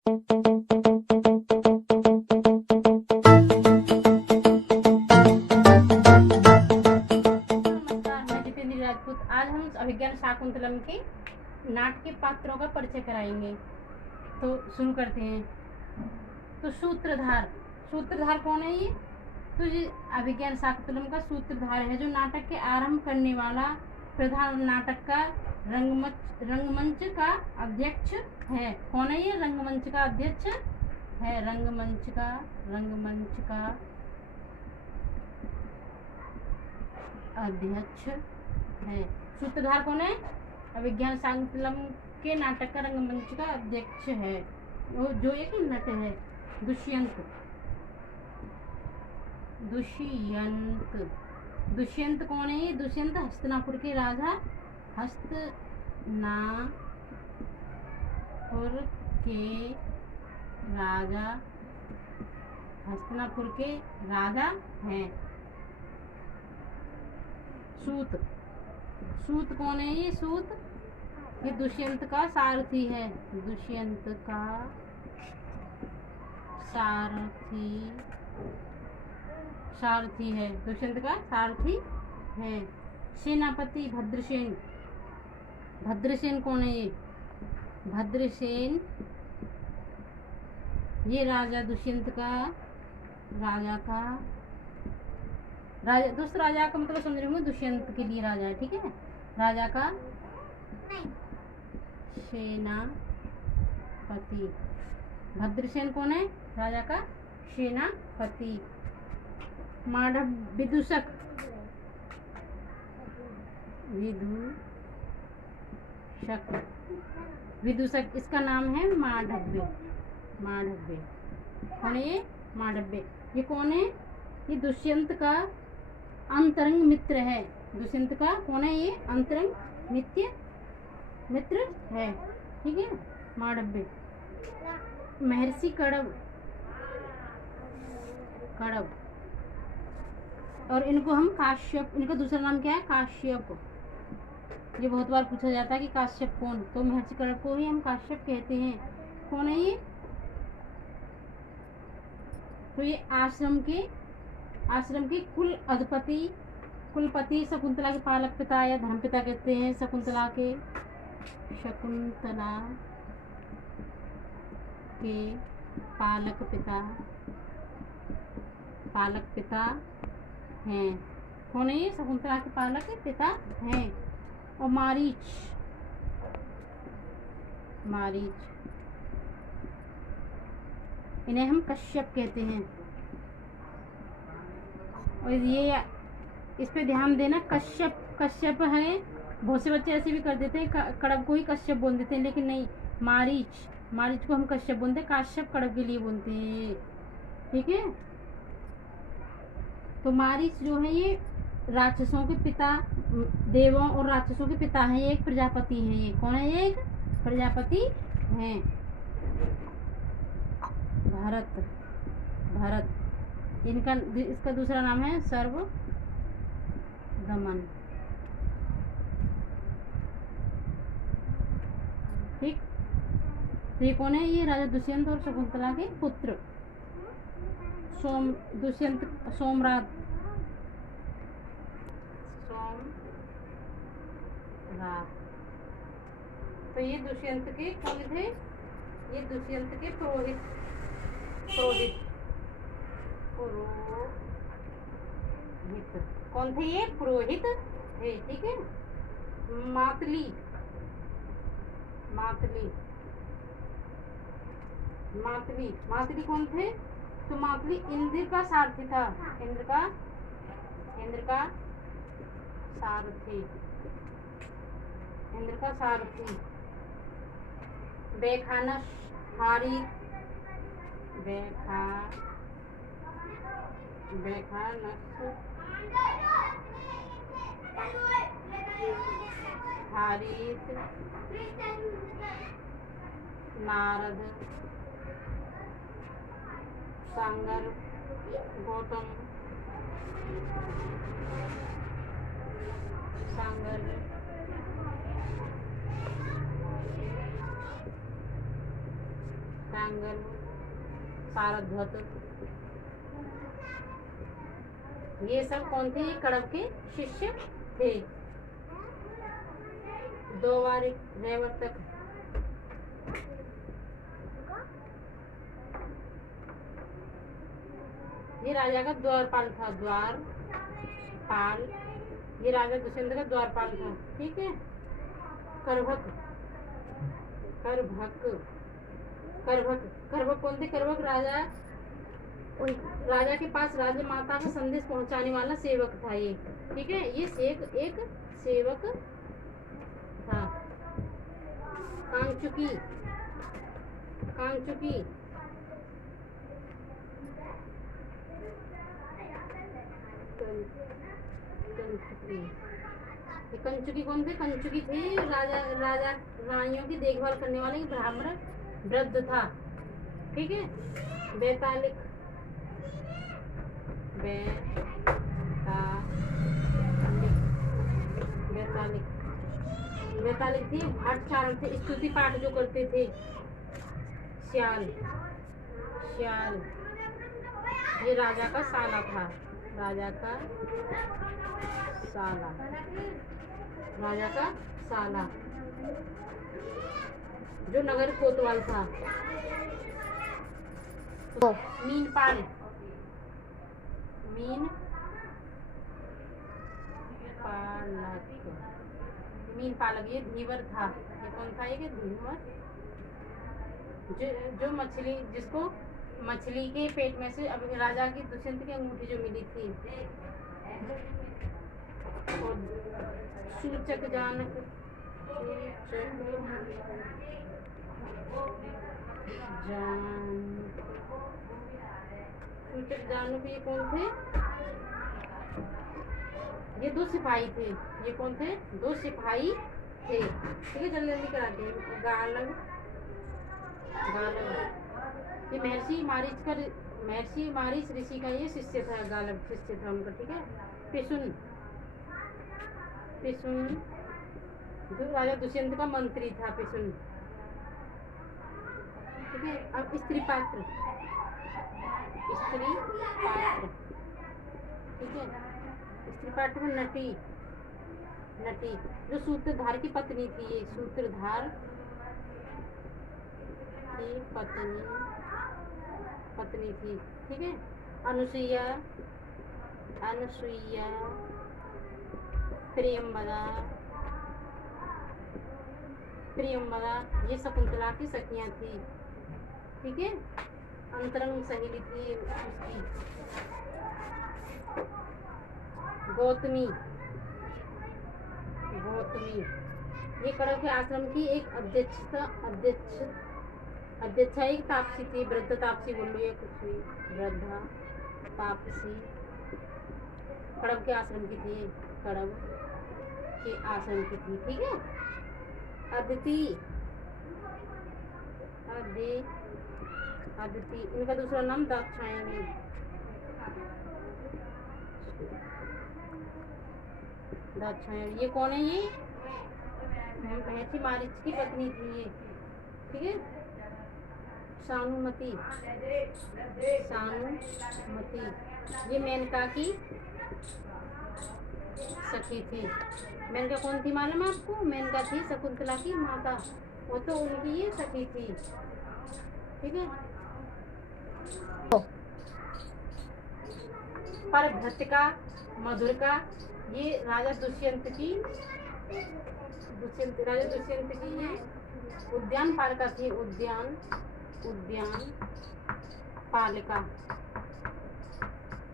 मैं जितेंद्र राजपूत। आज हम अभिज्ञान शाकुंतलम के नाटकीय पात्रों का परिचय कराएंगे। तो शुरू करते हैं। तो सूत्रधार कौन है? ये तो ये अभिज्ञान शाकुंतलम का सूत्रधार है, जो नाटक के आरंभ करने वाला प्रधान नाटक का रंगमंच का अध्यक्ष है। कौन है ये? रंगमंच का अध्यक्ष है। रंगमंच का अध्यक्ष है। सूत्रधार कौन है? अभिज्ञान शाकुंतलम के नाटक का रंगमंच का अध्यक्ष है, वो जो एक नट है, दुष्यंत। दुष्यंत कौन है? ये दुष्यंत हस्तिनापुर के राजा हस्तिनापुर के राजा हैं। सूत कौन है? ये ये दुष्यंत का सारथी है। दुष्यंत का सारथी है। सेनापति भद्रसेन कौन है? ये भद्रसेन ये राजा दुष्यंत का राजा का मतलब समझ रहे होंगे, दुष्यंत के लिए राजा है, ठीक है। राजा का सेनापति। भद्रसेन कौन है? राजा का सेनापति। माधव विदूषक इसका नाम है मांडव्य। कौन है ये? मांडव्य। ये कौन है? ये दुष्यंत का अंतरंग मित्र है। दुष्यंत का कौन है? ये अंतरंग मित्र है, ठीक है। मांडव्य। महर्षि कड़व और इनको हम काश्यप, इनका दूसरा नाम क्या है? काश्यप। ये बहुत बार पूछा जाता है कि काश्यप कौन, तो महर्षि कड़व को ही हम काश्यप कहते हैं। कौन है ये? तो ये आश्रम के कुलपति शकुंतला के पालक पिता या धर्मपिता कहते हैं। शकुंतला के पालक पिता हैं। कौन है ये? शकुंतला के पालक पिता हैं। और मारीच इन्हें हम कश्यप कहते हैं। और ये इस पे ध्यान देना, कश्यप है। बहुत से बच्चे ऐसे भी कर देते हैं, कड़व को ही कश्यप बोल देते हैं, लेकिन नहीं, मारीच को हम कश्यप बोलते हैं, काश्यप कड़व के लिए बोलते हैं, ठीक है। तो मारीच जो है ये राक्षसों के पिता, देवों और राक्षसों के पिता हैं। ये एक प्रजापति हैं। ये कौन है? ये एक प्रजापति हैं। भरत इसका दूसरा नाम है सर्वदमन, ठीक। तो ये कौन है? ये राजा दुष्यंत और शकुंतला के पुत्र। सोमरात तो ये दुष्यंत के कौन थे? ये दुष्यंत के पुरोहित कौन थे? ये पुरोहित थे, ठीक है। मातली कौन थे? तो मातली इंद्र का सारथी था। इंद्र का सारथी। बेखानस हारित नारद सांगर गौतम सांगर सारंगल, सारध्वत, ये सब कौन थे? कण्व के शिष्य थे। दो बार रेवर्तक, ये राजा का द्वारपाल था, द्वारपाल, ये राजा दुष्यंत का द्वारपाल था। ठीक है। करभक, करभक, करभक, करभक कौन थे? करभक राजा के पास राजमाता का संदेश पहुंचाने वाला सेवक था ये। ठीक है। ये एक सेवक था। कांचुकी, कांचुकी, कंचुकी कौन थे? कंचुकी थे राजा रानियों की देखभाल करने वाले ब्राह्मण वृद्ध था। ठीक है। बैतालिक, बैतालिक थे भाटचारण थे, स्तुति पाठ जो करते थे। श्याल, श्याल, ये राजा का साला था, राजा का साला, राजा का साला, जो नगर कोतवाल था। तो मीनपाल, मीन पालक, मीन पालक, ये धीवर था। ये कौन था? ये धीवर, जो मछली, जिसको मछली के पेट में से अभी राजा की दुष्यंत की अंगूठी जो मिली थी। और सूचक जानक, सूचक जानक, ये कौन थे? ये दो सिपाही थे। ये कौन थे? दो सिपाही थे। ठीक है। जल्दी जल्दी कराते हैं। गालव, गालव, ये महर्षि मारीच ऋषि का ये शिष्य था। गालव शिष्य था उनका। ठीक है। पिसुन, पिसुन जो राजा दुष्यंत का मंत्री था, पिसुन। ठीक है। अब स्त्री पात्र, स्त्री पात्र। ठीक है। स्त्री पात्र में नटी, नटी जो सूत्रधार की पत्नी थी। ये सूत्रधार की पत्नी थी। ठीक है। अनुसुईया, अनुसुईया, प्रियंवदा, प्रियंवदा, ये शकुंतला की सखियां थी। ठीक है। अंतरंग सहेली थी उसकी। गौतमी, गौतमी, ये कण्व के आश्रम की एक अध्यक्षा एक तापसी थी। वृद्ध तापसी बोल लो, ये कुछ भी, वृद्धा तापसी कण्व के आश्रम की थी। कण्व के आश्रम की थी। ठीक है। अदिति, अदिति, इनका दूसरा नाम दाक्षायणी। दाक्षायणी, ये कौन है? ये महर्षि मारीच की पत्नी थी ये। ठीक है। सानुमति, सानुमति, ये मेनका की सखी थी। मेनका कौन थी मालूम है आपको? मेनका थी शकुंतला की माता, वो तो उनकी ये सखी थी। ठीक है। परभृतिका, मधुरिका, ये राजा दुष्यंत की ये उद्यान पालिका थी। उद्यान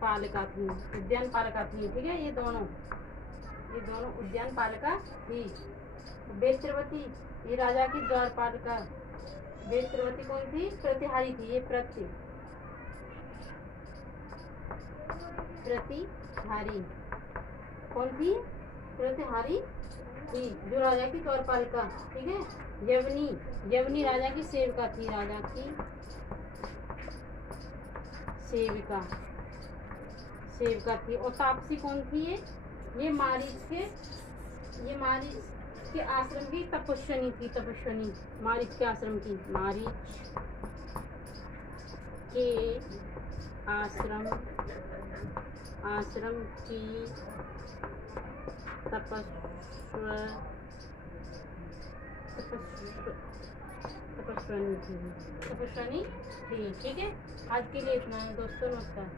पालिका थी, उद्यान पालिका थी। ठीक है। ये दोनों उद्यान पालिका थी। वेत्रवती, ये राजा की द्वारपालिका। वेत्रवती कौन थी? प्रतिहारी थी। ये प्रतिहारी कौन थी? प्रतिहारी थी, जो राजा की द्वारपालिका। ठीक है। यवनी, यवनी राजा की सेविका थी। राजा की सेविका थी। और तापसी कौन थी? ये मारीच के आश्रम की तपस्विनी थी। तपस्विनी मारीच के आश्रम की, मारीच के आश्रम आश्रम की तपस्वनी थी। ठीक है, आज के लिए इतना है दोस्तों, नमस्कार।